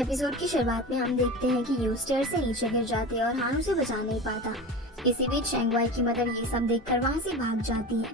Episode की शुरुआत में हम देखते हैं कि यू स्टेयर से नीचे गिर जाती है और हान उसे बचा नहीं पाता। इसी बीच शेंगवाई की मदर ये सब देखकर वहां से भाग जाती है,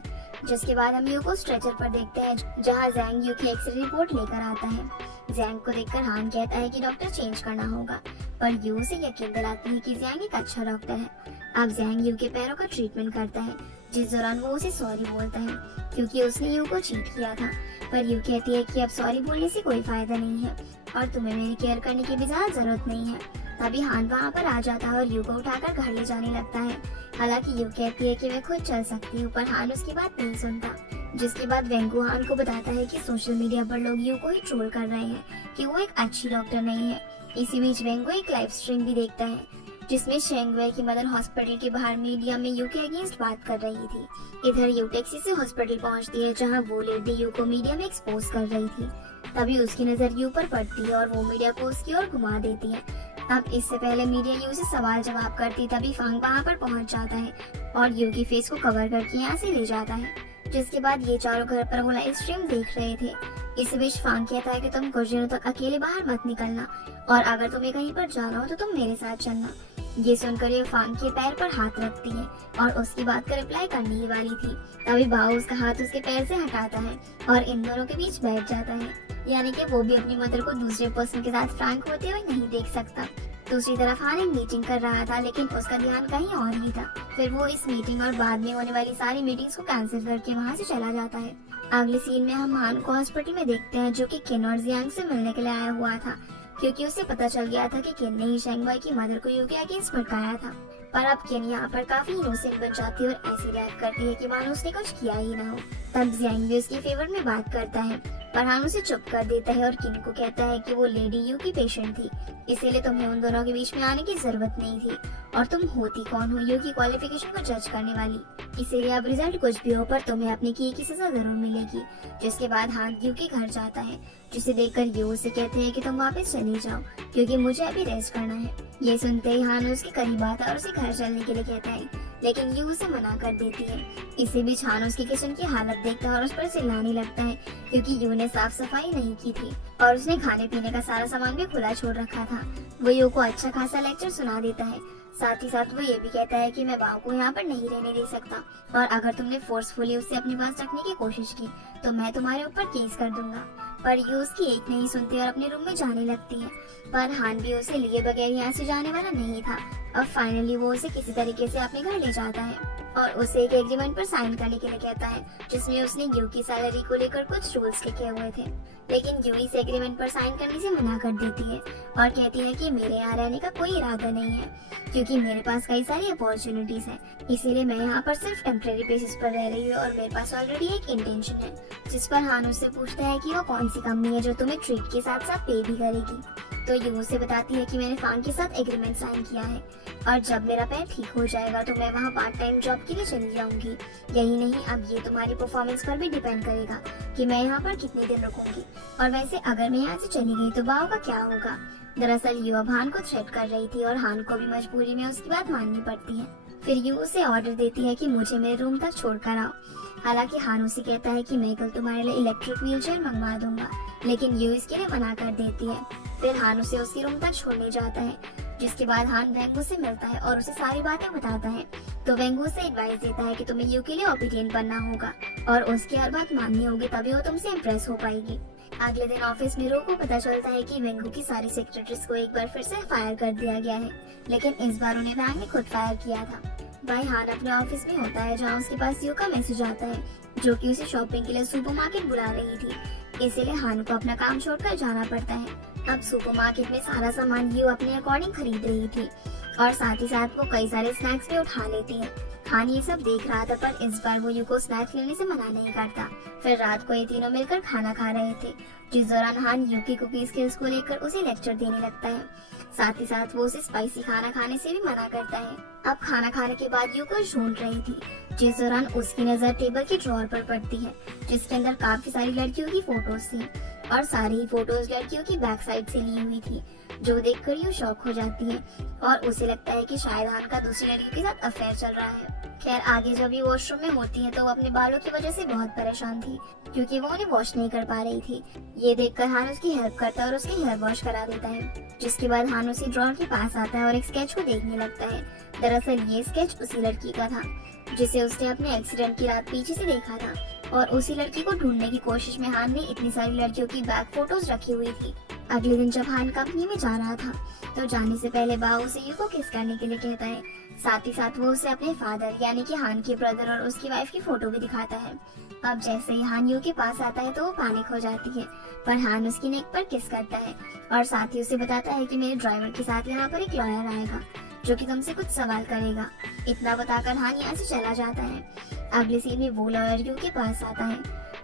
जिसके बाद हम यू को स्ट्रेचर पर देखते हैं जहां जैंग यू की एक्सरे रिपोर्ट लेकर आता है। जैंग को देखकर हान कहता है कि डॉक्टर चेंज करना होगा, पर यू उसे यकीन दिलाती है कि जैंग एक अच्छा डॉक्टर है। अब जैंग यू के पैरों का ट्रीटमेंट करता है, जिस दौरान वो उसे सॉरी बोलता है क्योंकि उसने यू को चीट किया था। पर यू कहती है कि अब सॉरी बोलने से कोई फायदा नहीं है और तुम्हें मेरी केयर करने की भी ज्यादा जरूरत नहीं है। तभी हान वहाँ पर आ जाता है और यू को उठाकर घर ले जाने लगता है। हालांकि यू कहती है कि मैं खुद चल सकती हूँ, पर हान उसकी बात नहीं सुनता। जिसके बाद वेंगू हान को बताता है कि सोशल मीडिया पर लोग यू को ही ट्रोल कर रहे हैं कि वो एक अच्छी डॉक्टर नहीं है। इसी बीच वेंगू एक लाइव स्ट्रीम भी देखता है जिसमें शेंगवे की मदर हॉस्पिटल के बाहर मीडिया में यू के अगेंस्ट बात कर रही थी। इधर यू टैक्सी से हॉस्पिटल पहुंचती है जहां वो लेडी यू को मीडिया में एक्सपोज कर रही थी। तभी उसकी नजर यू पर पड़ती है और वो मीडिया को उसकी ओर घुमा देती है। अब इससे पहले मीडिया यू से सवाल जवाब करती तभी फांग वहाँ पर पहुंच जाता है और यू की फेस को कवर करके यहाँ से ले जाता है। जिसके बाद ये चारों घर पर वो लाइव स्ट्रीम देख रहे थे। इस बीच फांग कहता है कि तुम कुछ दिनों तक अकेले बाहर मत निकलना और अगर तुम्हें कहीं पर जाना हो तो तुम मेरे साथ चलना। ये सुनकर ये फांग के पैर पर हाथ रखती है और उसकी बात का रिप्लाई करने ही वाली थी। तभी बाओ उसका हाथ उसके पैर से हटाता है और इन दोनों के बीच बैठ जाता है, यानी कि वो भी अपनी मदर को दूसरे पर्सन के साथ फ्रैंक होते हुए नहीं देख सकता। दूसरी तरफ हान एक मीटिंग कर रहा था, लेकिन उसका ध्यान कहीं और ही था। फिर वो इस मीटिंग और बाद में होने वाली सारी मीटिंग्स को कैंसिल करके वहाँ से चला जाता है। अगले सीन में हम हान को हॉस्पिटल में देखते हैं जो कि किन और जियांग से मिलने के लिए आया हुआ था, क्योंकि उसे पता चल गया था कि किन ने ही शेंगवाई की मदर को यू के अगेंस्ट भड़काया था। पर अब किन यहाँ पर काफी इनोसेंट बन जाती है और ऐसी रिएक्ट करती है कि मानो उसने कुछ किया ही ना हो। तब जियांग भी उसके फेवर में बात करता है, पर हान उसे चुप कर देता है और किन को कहता है कि वो लेडी यू की पेशेंट थी, इसीलिए तुम्हें उन दोनों के बीच में आने की जरूरत नहीं थी और तुम होती कौन हो यू की क्वालिफिकेशन को जज करने वाली। इसीलिए अब रिजल्ट कुछ भी हो पर तुम्हें अपने किए की सजा जरूर मिलेगी। जिसके बाद हान यू के घर जाता है, जिसे देखकर यू उसे कहते हैं कि तुम वापस चली जाओ क्योंकि मुझे अभी रेस्ट करना है। ये सुनते ही हान उसके करीब आता है और उसे घर चलने के लिए कहता है, लेकिन यू उसे मना कर देती है। इसी बीच हान उसकी किचन की हालत देखता है और उस पर चिल्लाने लगता है क्योंकि यू ने साफ सफाई नहीं की थी और उसने खाने पीने का सारा सामान भी खुला छोड़ रखा था। वो यू को अच्छा खासा लेक्चर सुना देता है। साथ ही साथ वो ये भी कहता है कि मैं बाओ को यहाँ पर नहीं रहने दे सकता और अगर तुमने फोर्सफुली उससे अपने पास रखने की कोशिश की तो मैं तुम्हारे ऊपर केस कर दूंगा। पर यू उसकी एक नहीं सुनती और अपने रूम में जाने लगती है। पर हान भी उसे लिए बगैर यहाँ से जाने वाला नहीं था। अब फाइनली वो उसे किसी तरीके से अपने घर ले जाता है और उसे एक एग्रीमेंट पर साइन करने के लिए कहता है, जिसमें उसने यू की सैलरी को लेकर कुछ रूल्स लिखे हुए थे। लेकिन यू इस एग्रीमेंट पर साइन करने से मना कर देती है और कहती है कि मेरे यहाँ रहने का कोई इरादा नहीं है क्योंकि मेरे पास कई सारी अपॉर्चुनिटीज हैं, इसीलिए मैं यहाँ पर सिर्फ टेम्परेरी बेसिस पर रह रही हूँ और मेरे पास ऑलरेडी एक इंटेंशन है। जिस पर हान उससे पूछता है कि वो कौन सी कंपनी है जो तुम्हें ट्रीट के साथ साथ पे भी करेगी। तो यू उसे बताती है कि मैंने फांग के साथ एग्रीमेंट साइन किया है और जब मेरा पैर ठीक हो जाएगा तो मैं वहाँ पार्ट टाइम जॉब के लिए चली जाऊंगी। यही नहीं, अब ये तुम्हारी परफॉर्मेंस पर भी डिपेंड करेगा कि मैं यहाँ पर कितने दिन रुकूंगी और वैसे अगर मैं यहाँ से चली गई तो बाओ का क्या होगा। दरअसल यू अब हान को थ्रेट कर रही थी और हान को भी मजबूरी में उसकी बात माननी पड़ती है। फिर यू उसे ऑर्डर देती है कि मुझे मेरे रूम तक छोड़ कर आओ। हालांकि हान उसे कहता है कि मैं कल तुम्हारे लिए इलेक्ट्रिक व्हीलचेयर मंगवा दूंगा, लेकिन यू इसके लिए मना कर देती है। फिर हान उसे उसके रूम तक छोड़ने जाता है, जिसके बाद हान वेंगू से मिलता है और उसे सारी बातें बताता है। तो वेंगू उसे एडवाइस देता है कि तुम्हें यू के लिए ओबीडिएंट बनना होगा और उसकी हर बात माननी होगी, तभी वो तुमसे इम्प्रेस हो पाएगी। अगले दिन ऑफिस में रो को पता चलता है कि वेंगू की सारी सेक्रेटरीज को एक बार फिर से फायर कर दिया गया है, लेकिन इस बार उन्हें वैंग ने खुद फायर किया था। भाई हान अपने ऑफिस में होता है जहाँ उसके पास यू का मैसेज आता है जो कि उसे शॉपिंग के लिए सुपरमार्केट बुला रही थी, इसीलिए हान को अपना काम छोड़कर जाना पड़ता है। अब सुपरमार्केट में सारा सामान यू अपने अकॉर्डिंग खरीद रही थी और साथ ही साथ वो कई सारे स्नैक्स भी उठा लेती है। हान ये सब देख रहा था, पर इस बार वो यू को स्नैक्स लेने से मना नहीं करता। फिर रात को ये तीनों मिलकर खाना खा रहे थे, जिस दौरान हान यू की कुकीज स्किल्स को लेकर उसे लेक्चर देने लगता है। साथ ही साथ वो उसे स्पाइसी खाना खाने से भी मना करता है। अब खाना खाने के बाद यू कुछ ढूंढ रही थी, जिस दौरान उसकी नजर टेबल की ड्रॉअर पर पड़ती है जिसके अंदर काफी सारी लड़कियों की फोटोज थी। और सारी ही फोटोज लड़कियों की बैक साइड से ली हुई थी, जो देखकर यू शॉक हो जाती है और उसे लगता है कि शायद हान का दूसरी लड़कियों के साथ अफेयर चल रहा है। खैर आगे जब ये वॉशरूम में होती है तो वो अपने बालों की वजह से बहुत परेशान थी, क्योंकि वो उन्हें वॉश नहीं कर पा रही थी। ये देखकर हान उसकी हेल्प करता है और उसकी हेयर वॉश करा देता है, जिसके बाद हान उसी ड्रॉअर के पास आता है और एक स्केच को देखने लगता है। दरअसल ये स्केच उसी लड़की का था जिसे उसने अपने एक्सीडेंट की रात पीछे से देखा था, और उसी लड़की को ढूंढने की कोशिश में हान ने इतनी सारी लड़कियों की बैक फोटोज रखी हुई थी। अगले दिन जब हान कंपनी में जा रहा था तो जाने से पहले बा उसे यू को किस करने के लिए कहता है। साथ ही साथ वो उसे अपने फादर यानी कि हान के ब्रदर और उसकी वाइफ की फोटो भी दिखाता है। अब जैसे ही हान यू के पास आता है तो वो पैनिक हो जाती है, पर हान उसकी नेक पर किस करता है और साथ ही उसे बताता है कि मेरे ड्राइवर के साथ यहाँ पर एक लॉयर आएगा जो कि तुमसे कुछ सवाल करेगा। इतना बताकर हान यहाँ से चला जाता है। अगले सीन में वो लॉयर यू के पास आता है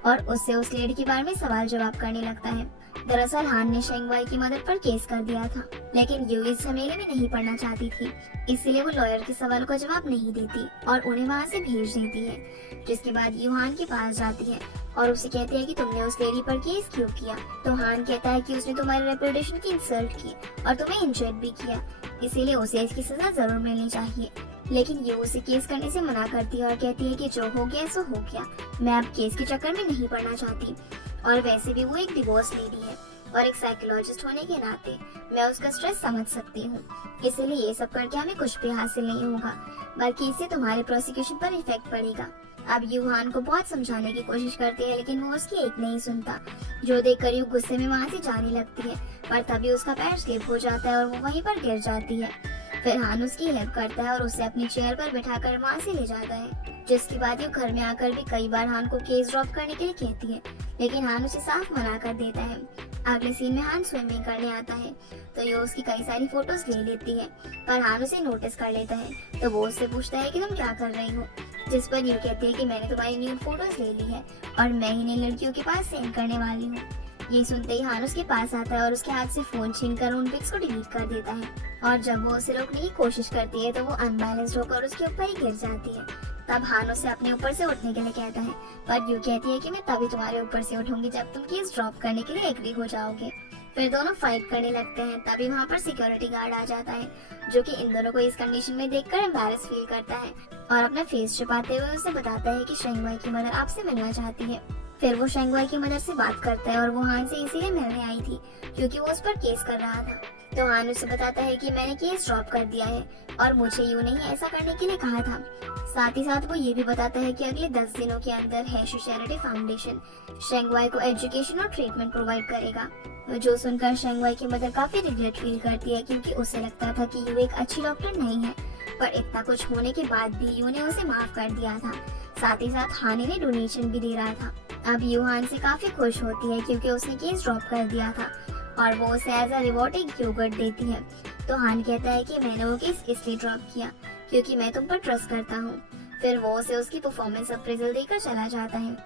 और उससे उस लेडी के बारे में सवाल जवाब करने लगता है। दरअसल हान ने शेंगवाई की मदद पर केस कर दिया था, लेकिन यू इस झमेले में नहीं पड़ना चाहती थी, इसलिए वो लॉयर के सवाल का जवाब नहीं देती और उन्हें वहाँ से भेज देती है। जिसके बाद यू हान के पास जाती है और उसे कहती है कि तुमने उस लेडी पर केस क्यों किया। तो हान कहता है कि उसने तुम्हारे रेपुटेशन की इंसल्ट की और तुम्हें इंजर्ड भी किया, इसीलिए उसे इसकी सजा जरूर मिलनी चाहिए। लेकिन ये उसे केस करने से मना करती है और कहती है कि जो हो गया सो हो गया, मैं अब केस के चक्कर में नहीं पड़ना चाहती, और वैसे भी वो एक डिवोर्स लेडी है और एक साइकोलॉजिस्ट होने के नाते मैं उसका स्ट्रेस समझ सकती हूँ, इसलिए ये सब करके हमें कुछ भी हासिल नहीं होगा, बल्कि इससे तुम्हारे प्रोसिक्यूशन पर इफेक्ट पड़ेगा। अब यू हान को बहुत समझाने की कोशिश करती है, लेकिन वो उसकी एक नहीं सुनता, जो देखकर यू गुस्से में वहाँ से जाने लगती है, पर तभी उसका पैर स्लिप हो जाता है और वो वहीं पर गिर जाती है। फिर हान उसकी हेल्प करता है और उसे अपनी चेयर पर बिठाकर वहाँ से ले जाता है। जिसके बाद यू घर में आकर भी कई बार हान को केस ड्रॉप करने के लिए कहती है, लेकिन हान उसे साफ मना कर देता है। अगले सीन में हान स्विमिंग करने आता है तो ये उसकी कई सारी फोटोज ले लेती है, पर हान उसे नोटिस कर लेता है तो वो उससे पूछता है कि तुम क्या कर रही हो, जिस पर यू कहती है कि मैंने तुम्हारी न्यूड फोटोज ले ली है और मैं ही नई लड़कियों के पास सेंड करने वाली हूँ। ये सुनते ही हान उसके पास आता है और उसके हाथ से फोन छीनकर उन पिक्स को डिलीट कर देता है, और जब वो उसे रोकने की कोशिश करती है तो वो अनबैलेंस्ड होकर उसके ऊपर ही गिर जाती है। तब हान उसे अपने ऊपर से उठने के लिए कहता है, पर यू कहती है कि मैं तभी तुम्हारे ऊपर से उठूंगी जब तुम केस ड्रॉप करने के लिए एग्री हो जाओगे। फिर दोनों फाइट करने लगते हैं। तभी वहाँ पर सिक्योरिटी गार्ड आ जाता है, जो कि इन दोनों को इस कंडीशन में देखकर एम्बैरेस फील करता है और अपना फेस छुपाते हुए उसे बताता है कि शेंगवाई की मदर आपसे मिलना चाहती है। फिर वो शेंगवाई की मदर से बात करता है और वो हान से इसीलिए मिलने आई थी क्योंकि वो उस पर केस कर रहा था। तो हान उसे बताता है कि मैंने केस ड्रॉप कर दिया है और मुझे यू नहीं ऐसा करने के लिए कहा था। साथ ही साथ वो ये भी बताता है कि अगले 10 दिनों के अंदर हैशु चैरिटी फाउंडेशन शेंगवाई को एजुकेशन और ट्रीटमेंट प्रोवाइड करेगा। जो सुनकर शेंगवाई की मदर काफी रिग्रेट फील करती है, क्योंकि उसे लगता था कि यू एक अच्छी डॉक्टर नहीं है, पर इतना कुछ होने के बाद भी यू ने उसे माफ कर दिया था। साथ ही साथ हान ने डोनेशन भी दे रहा था। अब यू हान से काफी खुश होती है क्योंकि उसने केस ड्रॉप कर दिया था और वो उसे एज अ रिवॉर्ड एक योगर्ट देती है। तो हान कहता है कि मैंने वो केस इसलिए ड्रॉप किया क्योंकि मैं तुम पर ट्रस्ट करता हूँ। फिर वो उसे उसकी परफॉर्मेंस अप्रेजल देकर चला जाता है।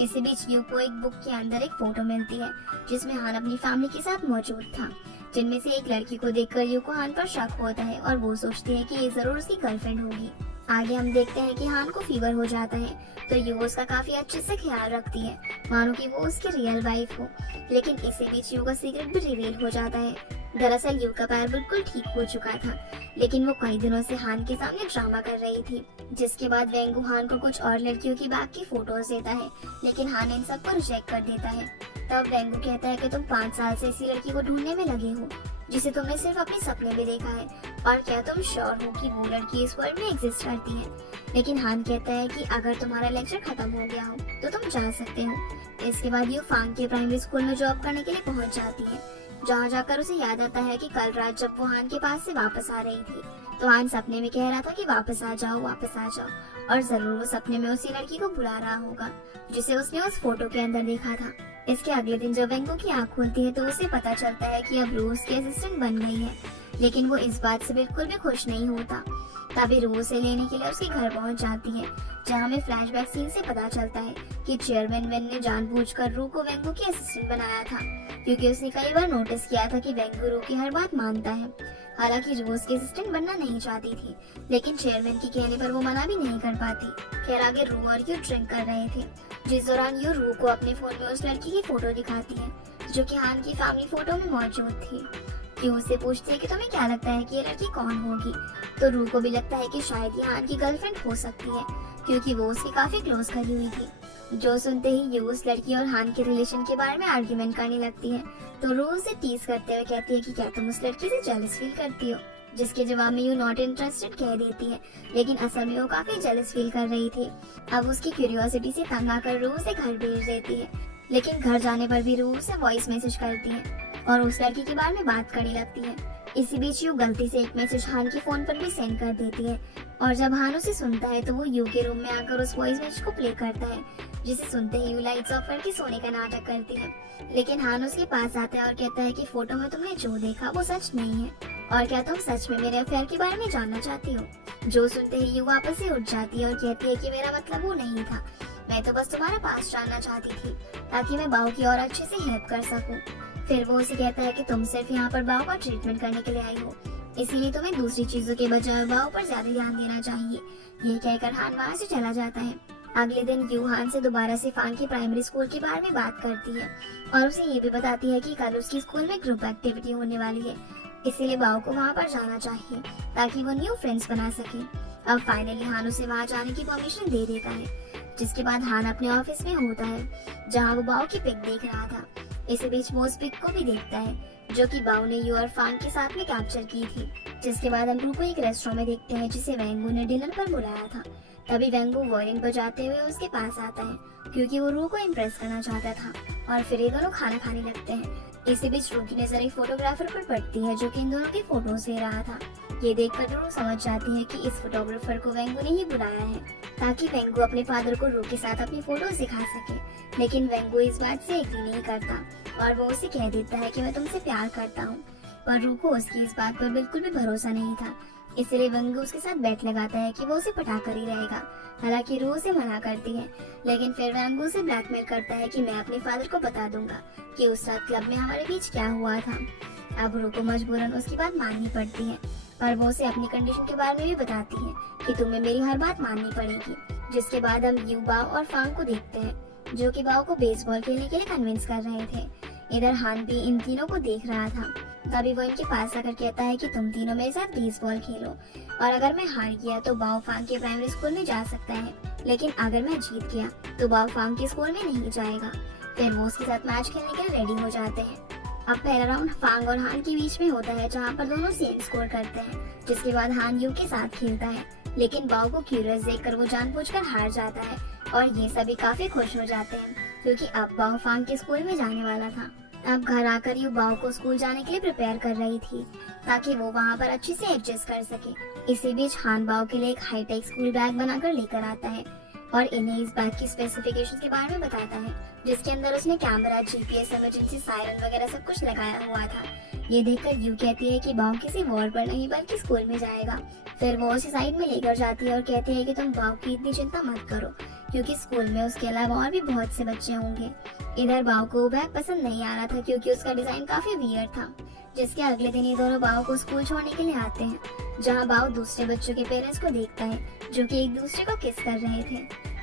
इसी बीच यू को एक बुक के अंदर एक फोटो मिलती है जिसमें हान अपनी फैमिली के साथ मौजूद था, जिनमें से एक लड़की को देखकर यू को हान पर शक होता है और वो सोचती है कि ये जरूर उसकी गर्लफ्रेंड होगी। आगे हम देखते हैं कि हान को फीवर हो जाता है तो यू उसका काफी अच्छे से ख्याल रखती है, मानो कि वो उसकी रियल वाइफ हो। लेकिन इसी बीच यू का सीक्रेट भी रिवील हो जाता है। दरअसल यू का पैर बिल्कुल ठीक हो चुका था, लेकिन वो कई दिनों से हान के सामने ड्रामा कर रही थी। जिसके बाद वेंगू हान को कुछ और लड़कियों की बैग की फोटोज देता है, लेकिन हान इन सबको रिजेक्ट कर देता है। तब वेंगू कहता है कि तुम 5 साल से इसी लड़की को ढूंढने में लगे हो जिसे तुमने सिर्फ अपने सपने में देखा है, और क्या तुम श्योर हो कि वो लड़की इस वर्ल्ड में एग्जिस्ट करती है। लेकिन हान कहता है कि अगर तुम्हारा लेक्चर खत्म हो गया हो तो तुम जा सकते हो। इसके बाद यू फांग के प्राइमरी स्कूल में जॉब करने के लिए पहुंच जाती है, जहाँ जाकर उसे याद आता है कि कल रात जब वो हान के पास से वापस आ रही थी तो हान सपने में कह रहा था कि वापस आ जाओ, और जरूर वो सपने में उसी लड़की को बुला रहा होगा जिसे उसने उस फोटो के अंदर देखा था। इसके अगले दिन जब वेंगू की आँख खुलती है तो उसे पता चलता है कि अब रू उसकी असिस्टेंट बन गई है, लेकिन वो इस बात से बिल्कुल भी खुश नहीं होता। तभी रू उसे लेने के लिए उसके घर पहुंच जाती है, जहां हमें फ्लैशबैक सीन से पता चलता है कि चेयरमैन वेन ने जानबूझकर रू को वेंगू की असिस्टेंट बनाया था, क्योंकि उसने कई बार नोटिस किया था कि वेंगू रू की हर बात मानता है। हालांकि रू उसकी असिस्टेंट बनना नहीं चाहती थी, लेकिन चेयरमैन के कहने पर वो मना भी नहीं कर पाती। खैर आगे रू और यू ड्रिंक कर रहे थे, जिस दौरान यू रू को अपने फोन में उस लड़की की फोटो दिखाती है जो कि हान की फैमिली फोटो में मौजूद थी। यू उससे पूछती है कि तुम्हें क्या लगता है कि ये लड़की कौन होगी, तो रू को भी लगता है कि शायद ये हान की गर्लफ्रेंड हो सकती है, क्योंकि वो उसकी काफी क्लोज खड़ी हुई थी। जो सुनते ही यू उस लड़की और हान के रिलेशन के बारे में आर्ग्यूमेंट करने लगती है, तो रू उसे टीज करते हुए कहती है कि क्या तुम उस लड़की से जेलस फील करती हो, जिसके जवाब में यू नॉट इंटरेस्टेड कह देती है, लेकिन असल में वो काफी जेलस फील कर रही थी। अब उसकी क्यूरियोसिटी से तंग आकर रू उसे घर भेज देती है, लेकिन घर जाने पर भी रू उसे वॉइस मैसेज करती है और उस लड़की के बारे में बात करने लगती है। इसी बीच यू गलती से एक मैसेज हान के फोन पर भी सेंड कर देती है, और जब हान उसे सुनता है तो वो यू के रूम में आकर उस वॉइस मैसेज को प्ले करता है, जिसे सुनते ही यू लाइट्स ऑफ करके सोने का नाटक करती है। लेकिन हान उसके पास आता है और कहता है कि फोटो में तुमने जो देखा वो सच नहीं है, और क्या तुम सच में मेरे अफेयर के बारे में जानना चाहती हो। जो सुनते ही यू वापस से उठ जाती है और कहती है कि मेरा मतलब वो नहीं था, मैं तो बस तुम्हारा पास जानना चाहती थी ताकि मैं बाऊ की और अच्छे से हेल्प कर सकूं। फिर वो उसे कहता है कि तुम सिर्फ यहाँ पर बाऊ का ट्रीटमेंट करने के लिए आई हो, इसीलिए तुम्हें दूसरी चीजों के बजाय बाऊ पर ज्यादा ध्यान देना चाहिए। ये कहकर हान वहाँ से चला जाता है। अगले दिन यू हान से दोबारा से फान की प्राइमरी स्कूल के बारे में बात करती है और उसे ये भी बताती है कि कल उसकी स्कूल में ग्रुप एक्टिविटी होने वाली है, इसीलिए बाऊ को वहाँ पर जाना चाहिए ताकि वो न्यू फ्रेंड्स बना सके। अब फाइनली हान उसे वहाँ जाने की परमिशन दे देता है, जिसके बाद हान अपने ऑफिस में होता है जहाँ वो बाऊ की पिक देख रहा था। इसी बीच वो उस पिक को भी देखता है जो कि बाऊ ने यू और फान के साथ में कैप्चर की थी। जिसके बाद हम रू को एक रेस्टोरेंट में देखते हैं जिसे वेंगू ने डिनर पर बुलाया था। तभी वेंगू वायलिन बजाते हुए उसके पास आता है क्योंकि वो रू को इम्प्रेस करना चाहता था, और फिर ये दोनों खाना खाने लगते हैं। इसी बीच रू की नजर एक फोटोग्राफर पर पड़ती है जो कि इन दोनों की फोटोज ले रहा था। ये देखकर रू समझ जाती है कि इस फोटोग्राफर को वेंगू ने ही बुलाया है ताकि वेंगू अपने फादर को रू के साथ अपनी फोटोज दिखा सके, लेकिन वेंगू इस बात से एग्री नहीं करता और वो उसे कह देता है कि मैं तुमसे प्यार करता हूँ, पर रू को उसकी इस बात पर बिल्कुल भी भरोसा नहीं था। इसलिए वेंगू उसके साथ बेट लगाता है कि वो उसे पटा कर ही रहेगा। हालांकि रू उसे मना करती है, लेकिन फिर वेंगू उसे ब्लैकमेल करता है कि मैं अपने फादर को बता दूंगा कि उस रात क्लब में हमारे बीच क्या हुआ था। अब रू को मजबूरन उसकी बात माननी पड़ती है, पर वो उसे अपनी कंडीशन के बारे में भी बताती है कि तुम्हें मेरी हर बात माननी पड़ेगी। जिसके बाद हम यू, बाओ और फांग को देखते हैं जो कि बाओ को बेसबॉल खेलने के लिए कन्विंस कर रहे थे। इधर हान भी इन तीनों को देख रहा था। तभी वो इनके पास आकर कहता है कि तुम तीनों मेरे साथ बेसबॉल खेलो, और अगर मैं हार गया तो बाओ फांग के प्राइमरी स्कूल में जा सकता है, लेकिन अगर मैं जीत गया तो बाओ फांग के स्कूल में नहीं जाएगा। फिर वो उसके साथ मैच खेलने के लिए रेडी हो जाते हैं। अब पहला राउंड फांग और हान के बीच में होता है जहाँ पर दोनों सेम स्कोर करते हैं। जिसके बाद हान यू के साथ खेलता है, लेकिन बाओ को क्यूरियस देखकर वो जानबूझकर हार जाता है, और ये सभी काफी खुश हो जाते हैं क्योंकि अब बाओ फांग के स्कूल में जाने वाला था। अब घर आकर यू बाओ को स्कूल जाने के लिए प्रिपेयर कर रही थी ताकि वो वहाँ पर अच्छे से एडजस्ट कर सके। इसी बीच हान बाओ के लिए एक हाईटेक स्कूल बैग बनाकर लेकर आता है और इन्हें इस बैग की स्पेसिफिकेशंस के बारे में बताता है, जिसके अंदर उसने कैमरा, जीपीएस, इमरजेंसी सायरन वगैरह सब कुछ लगाया हुआ था। ये देखकर यू कहती है कि बाओ किसी वॉर पर नहीं बल्कि स्कूल में जाएगा। फिर वो उसे साइड में लेकर जाती है और कहती है कि तुम बाओ की इतनी चिंता मत करो क्योंकि स्कूल में उसके अलावा और भी बहुत से बच्चे होंगे। इधर बाओ को बैग पसंद नहीं आ रहा था क्योंकि उसका डिजाइन काफी वियर्ड था। जिसके अगले दिन ये दोनों बाओ को स्कूल छोड़ने के लिए आते हैं जहाँ बाओ दूसरे बच्चों के पेरेंट्स को देखता है जो कि एक दूसरे को किस कर रहे थे।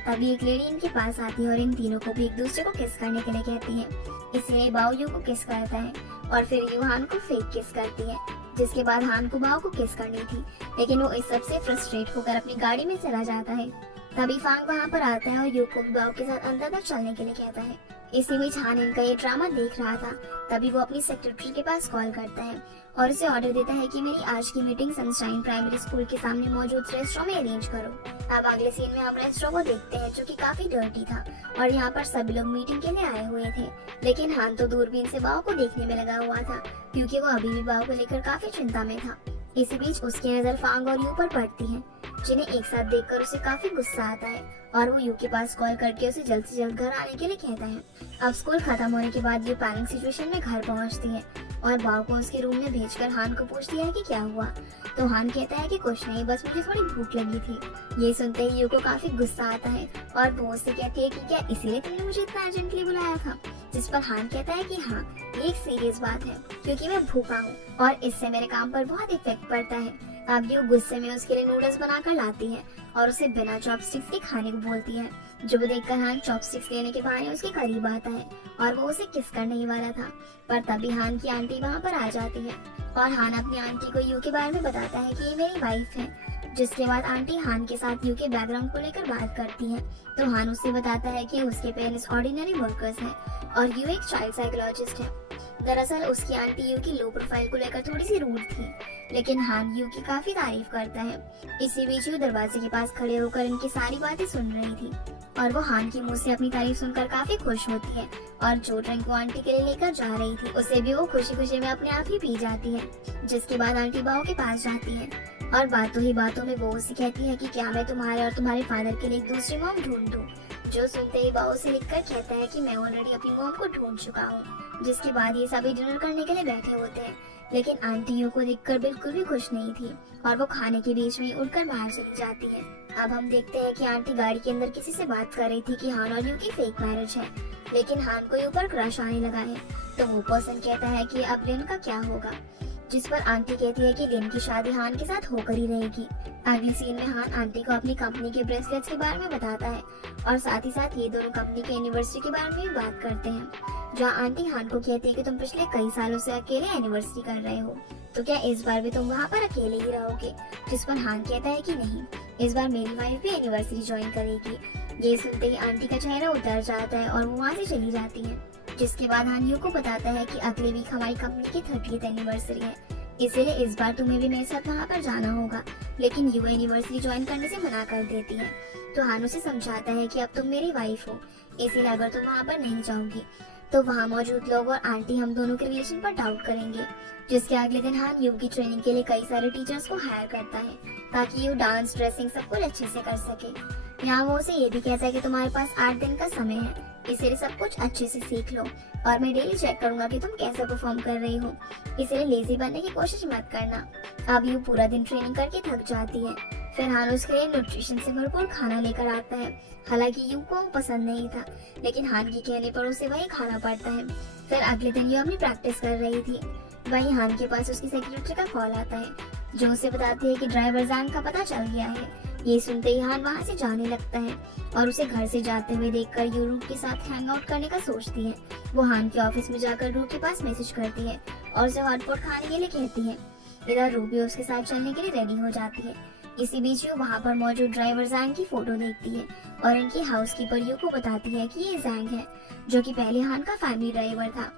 तभी एक लेडी इनके पास आती है और इन तीनों को भी एक दूसरे को किस करने के लिए कहती है। इसलिए बाओ यू को किस करता है और फिर यू हान को फेक किस करती है। जिसके बाद हान को बाओ को किस करनी थी, लेकिन वो इस सबसे फ्रस्ट्रेट होकर अपनी गाड़ी में चला जाता है। तभी फांग वहाँ पर आता है और यू को बाओ के साथ अंदर तक चलने के लिए कहता है। इसी बीच हान इनका ये ड्रामा देख रहा था। तभी वो अपनी सेक्रेटरी के पास कॉल करता है और उसे ऑर्डर देता है कि मेरी आज की मीटिंग सनशाइन प्राइमरी स्कूल के सामने मौजूद रेस्टोरेंट में अरेंज करो। अब अगले सीन में हम रेस्टोरेंट को देखते हैं जो कि काफी डर्टी था और यहाँ पर सभी लोग मीटिंग के लिए आए हुए थे, लेकिन हान तो दूरबीन से बाओ को देखने में लगा हुआ था क्योंकि वो अभी भी बाओ को लेकर काफी चिंता में था। इसी बीच उसकी नजर फांग और यू पर पड़ती है, जिन्हें एक साथ देखकर उसे काफी गुस्सा आता है और वो यू के पास कॉल करके उसे जल्द से जल्द घर आने के लिए कहता है। अब स्कूल खत्म होने के बाद यू पैनिक सिचुएशन में घर पहुंचती है और बाओ को उसके रूम में भेजकर हान को पूछती है कि क्या हुआ। तो हान कहता है कि कुछ नहीं, बस मुझे थोड़ी भूख लगी थी। ये सुनते ही यू को काफी गुस्सा आता है और वो उससे कहती है कि क्या इसलिए तुमने मुझे इतना अर्जेंटली बुलाया था। जिस पर हान कहता है कि हाँ, ये एक सीरियस बात है क्योंकि मैं भूखा हूँ और इससे मेरे काम पर बहुत इफेक्ट पड़ता है। अब यू गुस्से में उसके लिए नूडल्स बनाकर लाती है और उसे बिना चॉपस्टिक्स के खाने को बोलती है। जो देखकर हान चॉपस्टिक्स लेने के बहाने उसके करीब आता है और वो उसे किस करने ही वाला था, पर तभी हान की आंटी वहाँ पर आ जाती है और हान अपनी आंटी को यू के बारे में बताता है कि ये मेरी वाइफ है। जिसके बाद आंटी हान के साथ यू के बैकग्राउंड को लेकर बात करती है, तो हान उसे बताता है कि उसके पेरेंट्स ऑर्डिनरी वर्कर्स हैं और यू एक चाइल्ड साइकोलॉजिस्ट है। दरअसल उसकी आंटी यू की लो प्रोफाइल को लेकर थोड़ी सी रूड थी, लेकिन हान यू की काफी तारीफ करता है। इसी बीच यू दरवाजे के पास खड़े होकर इनकी सारी बातें सुन रही थी और वो हान की मुंह से अपनी तारीफ सुनकर काफी खुश होती है और जो ड्रिंक वो आंटी के लिए लेकर जा रही थी उसे भी वो खुशी खुशी में अपने आप ही पी जाती है। जिसके बाद आंटी बाओ के पास जाती है और बातों ही बातों में वो उसे कहती है कि क्या मैं तुम्हारे और तुम्हारे फादर के लिए एक दूसरी मॉम ढूंढ दूं। जो सुनते ही बाओ से लिखकर कहता है कि मैं ऑलरेडी अपनी मॉम को ढूंढ चुका हूँ। जिसके बाद ये सभी डिनर करने के लिए बैठे होते हैं, लेकिन आंटी यू को देखकर बिल्कुल भी खुश नहीं थी और वो खाने के बीच में उठकर बाहर चली जाती है। अब हम देखते हैं कि आंटी गाड़ी के अंदर किसी से बात कर रही थी कि हान और यू की फेक मैरिज है, लेकिन हान को यू पर क्रश आने लगा है। तो वो पर्सन कहता है कि अब लिन का क्या होगा, जिस पर आंटी कहती है कि लिन की शादी हान के साथ होकर ही रहेगी। अगले सीन में हान आंटी को अपनी कंपनी के ब्रेसलेट्स के बारे में बताता है और साथ ही साथ ये दोनों कंपनी के एनिवर्सरी के बारे में भी बात करते हैं, जहाँ आंटी हान को कहती है कि तुम पिछले कई सालों से अकेले एनिवर्सरी कर रहे हो, तो क्या इस बार भी तुम वहाँ पर अकेले ही रहोगे। जिस पर हान कहता है कि नहीं, इस बार मेरी वाइफ भी एनिवर्सरी ज्वाइन करेगी। ये सुनते ही आंटी का चेहरा उतर जाता है और वो वहाँ से चली जाती है। जिसके बाद हान यू को बताता है कि अगले वीक हमारी कंपनी की 30th एनिवर्सरी है, इसीलिए इस बार तुम्हें भी मेरे साथ वहाँ पर जाना होगा। लेकिन यू एनिवर्सरी ज्वाइन करने से मना कर देती है, तो हान उसे समझाता है कि अब तुम मेरी वाइफ हो, इसीलिए अगर तुम वहाँ पर नहीं जाओगी तो वहाँ मौजूद लोग और आंटी हम दोनों के रिलेशन पर डाउट करेंगे। जिसके अगले दिन हान यू की ट्रेनिंग के लिए कई सारे टीचर्स को हायर करता है ताकि यू डांस, ड्रेसिंग सब कुछ अच्छे से कर सके। यहाँ वो उसे ये भी कहता है कि तुम्हारे पास 8 दिन का समय है, इसीलिए सब कुछ अच्छे से सीख लो और मैं डेली चेक करूंगा कि तुम कैसे परफॉर्म कर रही हो, इसलिए लेजी बनने की कोशिश मत करना। अब यू पूरा दिन ट्रेनिंग करके थक जाती है। फिर हान उसके लिए न्यूट्रिशन से भरपूर खाना लेकर आता है। हालांकि यू को पसंद नहीं था, लेकिन हान के कहने पर उसे वही खाना पड़ता है। फिर अगले दिन यू अपनी प्रैक्टिस कर रही थी, वहीं हान के पास उसकी सेक्रेटरी का कॉल आता है, जो उसे बताती है कि ड्राइवर जैंग का पता चल गया है। ये सुनते ही हान वहाँ से जाने लगता है और उसे घर से जाते हुए देखकर यू रूप के साथ हैंग आउट करने का सोचती है। वो हान के ऑफिस में जाकर रूप के पास मैसेज करती है और उसे हॉटपॉट खाने के लिए कहती है। इधर रूप भी उसके साथ चलने के लिए रेडी हो जाती है। इसी बीच यू वहाँ पर मौजूद ड्राइवर जैंग की फोटो देखती है और इनकी हाउसकीपर यू को बताती है कि ये जैंग है, जो कि पहले हान का फैमिली ड्राइवर था,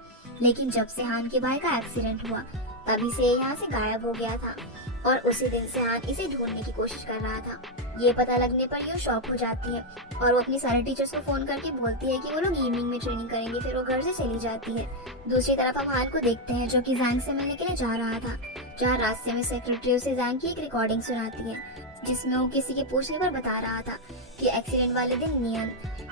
लेकिन जब से हान के भाई का एक्सीडेंट हुआ तभी से यहाँ से गायब हो गया था और उसी दिन से हान इसे ढूंढने की कोशिश कर रहा था। ये पता लगने पर यू शॉक हो जाती है और वो अपनी सारे टीचर्स को फोन करके बोलती है कि वो लोग इवनिंग में ट्रेनिंग करेंगे। फिर वो घर से चली जाती है। दूसरी तरफ हम हान को देखते हैं, जो कि जैंग से मिलने के लिए जा रहा था, जहाँ रास्ते में सेक्रेटरी उसे जैंग की एक रिकॉर्डिंग सुनाती है, जिसमें वो किसी के पूछने पर बता रहा था कि एक्सीडेंट वाले दिन नियन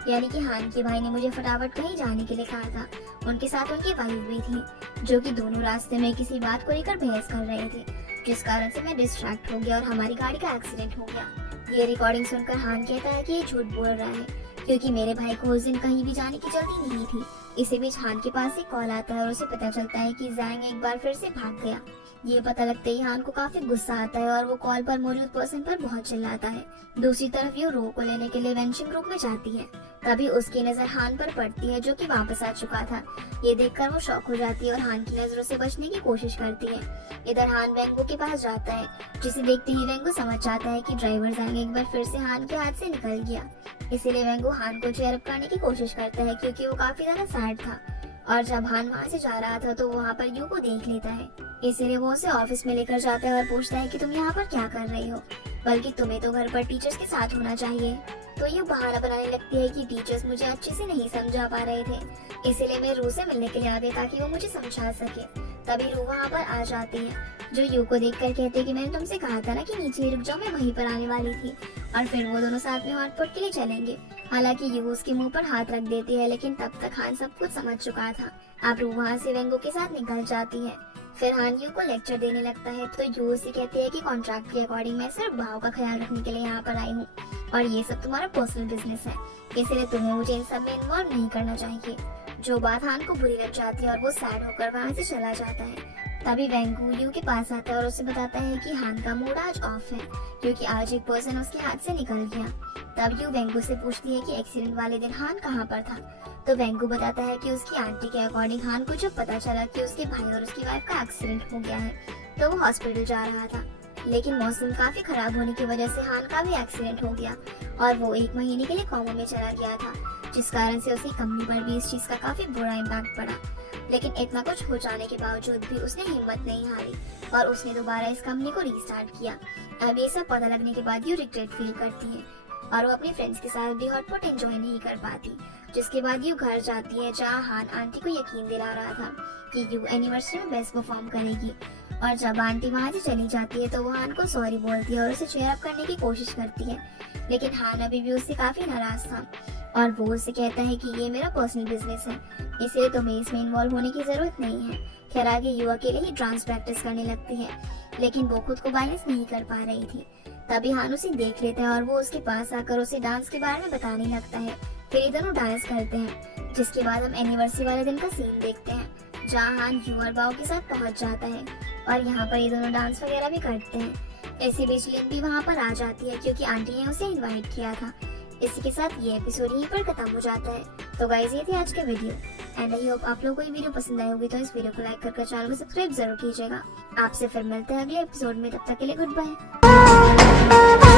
यानी कि हान के भाई ने मुझे फटाफट कहीं जाने के लिए कहा था। उनके साथ उनकी वाइफ भी थी, जो कि दोनों रास्ते में किसी बात को लेकर बहस कर रहे थे, जिस कारण से मैं डिस्ट्रैक्ट हो गया और हमारी गाड़ी का एक्सीडेंट हो गया। ये रिकॉर्डिंग सुनकर हान कहता है कि ये झूठ बोल रहा है, क्योंकि मेरे भाई को उस दिन कहीं भी जाने की जल्दी नहीं थी। इसी बीच हान के पास एक कॉल आता है और उसे पता चलता है कि जैंग एक बार फिर से भाग गया। ये पता लगते ही हान को काफी गुस्सा आता है और वो कॉल पर मौजूद पर्सन पर बहुत चिल्लाता है। दूसरी तरफ यू रो को लेने के लिए वेंशिंग ग्रुप में जाती है, तभी उसकी नजर हान पर पड़ती है, जो कि वापस आ चुका था। ये देखकर वो शॉक हो जाती है और हान की नजरों से बचने की कोशिश करती है। इधर हान वेंगो के पास जाता है, जिसे देखते ही वेंगो समझ जाता है कि ड्राइवर जैंग एक बार फिर से हान के हाथ से निकल गया। इसीलिए वेंगो हान को चेयर अप करने की कोशिश करता है, क्योंकि वो काफी ज्यादा सैड था। और जब हान वहाँ से जा रहा था तो वहाँ पर यू को देख लेता है, इसीलिए वो उसे ऑफिस में लेकर जाता है और पूछता है कि तुम यहाँ पर क्या कर रही हो, बल्कि तुम्हें तो घर पर टीचर्स के साथ होना चाहिए। तो यू बहाना बनाने लगती है कि टीचर्स मुझे अच्छे से नहीं समझा पा रहे थे, इसीलिए मैं रू से मिलने के लिए आ गई ताकि वो मुझे समझा सके। तभी रू वहाँ पर आ जाती है, जो यू को देखकर कहते हैं कि मैंने तुमसे कहा था ना कि नीचे रुक जाओ, मैं वहीं पर आने वाली थी। और फिर वो दोनों साथ में हॉटपॉट के लिए चलेंगे। हालांकि यू उसके मुंह पर हाथ रख देती है, लेकिन तब तक हान सब कुछ समझ चुका था। अब रू वहाँ से वेंगो के साथ निकल जाती है। फिर हान यू को लेक्चर देने लगता है, तो यू उसे कहती है कि कॉन्ट्रैक्ट के अकॉर्डिंग मैं सिर्फ भाव का ख्याल रखने के लिए यहाँ पर आई हूँ और ये सब तुम्हारा पर्सनल बिजनेस है, इसलिए तुम्हें मुझे इन सब में इन्वॉल्व नहीं करना चाहिए। जो बात हान को बुरी लग जाती है और वो सैड होकर वहाँ से चला जाता है। तभी वेंगू यू के पास आता है और उसे बताता है कि हान का मूड आज ऑफ है क्योंकि आज एक पर्सन उसके हाथ से निकल गया। तब यू वेंगू से पूछती है कि एक्सीडेंट वाले दिन हान कहाँ पर था। तो वेंगू बताता है कि उसकी आंटी के अकॉर्डिंग हान को जब पता चला कि उसके भाई और उसकी वाइफ का एक्सीडेंट हो गया है तो वो हॉस्पिटल जा रहा था, लेकिन मौसम काफी खराब होने की वजह से हान का भी एक्सीडेंट हो गया और वो 1 महीने के लिए कोमा में चला गया था, जिस कारण से उसकी कंपनी पर भी इस चीज का काफी बुरा इम्पैक्ट पड़ा। लेकिन इतना कुछ हो जाने के बावजूद भी उसने हिम्मत नहीं हारी और उसने दोबारा इस कंपनी को रीस्टार्ट किया। अब ये सब पता लगने के बाद यू रिग्रेट फील करती है और वो अपने फ्रेंड्स के साथ भी हॉटपॉट एंजॉय नहीं कर पाती। जिसके बाद यू घर जाती है जहाँ हान आंटी को यकीन दिला रहा था कि यू एनिवर्सरी में बेस्ट परफॉर्म करेगी। और जब आंटी वहाँ से चली जाती है तो वो हान को सॉरी बोलती है और उसे चेयर अप करने की कोशिश करती है, लेकिन हान अभी भी उससे काफी नाराज था और वो उससे कहता है कि ये मेरा पर्सनल बिजनेस है, इसलिए तुम्हें इसमें इन्वॉल्व होने की जरूरत नहीं है। खैर आगे यू अकेले ही डांस प्रैक्टिस करने लगती है, लेकिन वो खुद को बैलेंस नहीं कर पा रही थी। तभी हान उसे देख लेता है और वो उसके पास आकर उसे डांस के बारे में बताने लगता है। फिर ये दोनों डांस करते हैं, जिसके बाद हम एनिवर्सरी वाले दिन का सीन देखते हैं जहाँ हान यू और बाओ के साथ पहुंच जाता है और यहाँ पर ये दोनों डांस वगैरह भी करते हैं। इसी बीच लिन भी वहाँ पर आ जाती है क्योंकि आंटी ने उसे इनवाइट किया था। इसी के साथ ये एपिसोड यहीं पर खत्म हो जाता है। तो गाइस ये थी आज के वीडियो एंड आई होप आप लोगों को ये वीडियो पसंद आई होगी, तो इस वीडियो को लाइक करके चैनल को सब्सक्राइब जरूर कीजिएगा। आपसे फिर मिलते हैं अगले एपिसोड में, तब तक के लिए गुड बाय।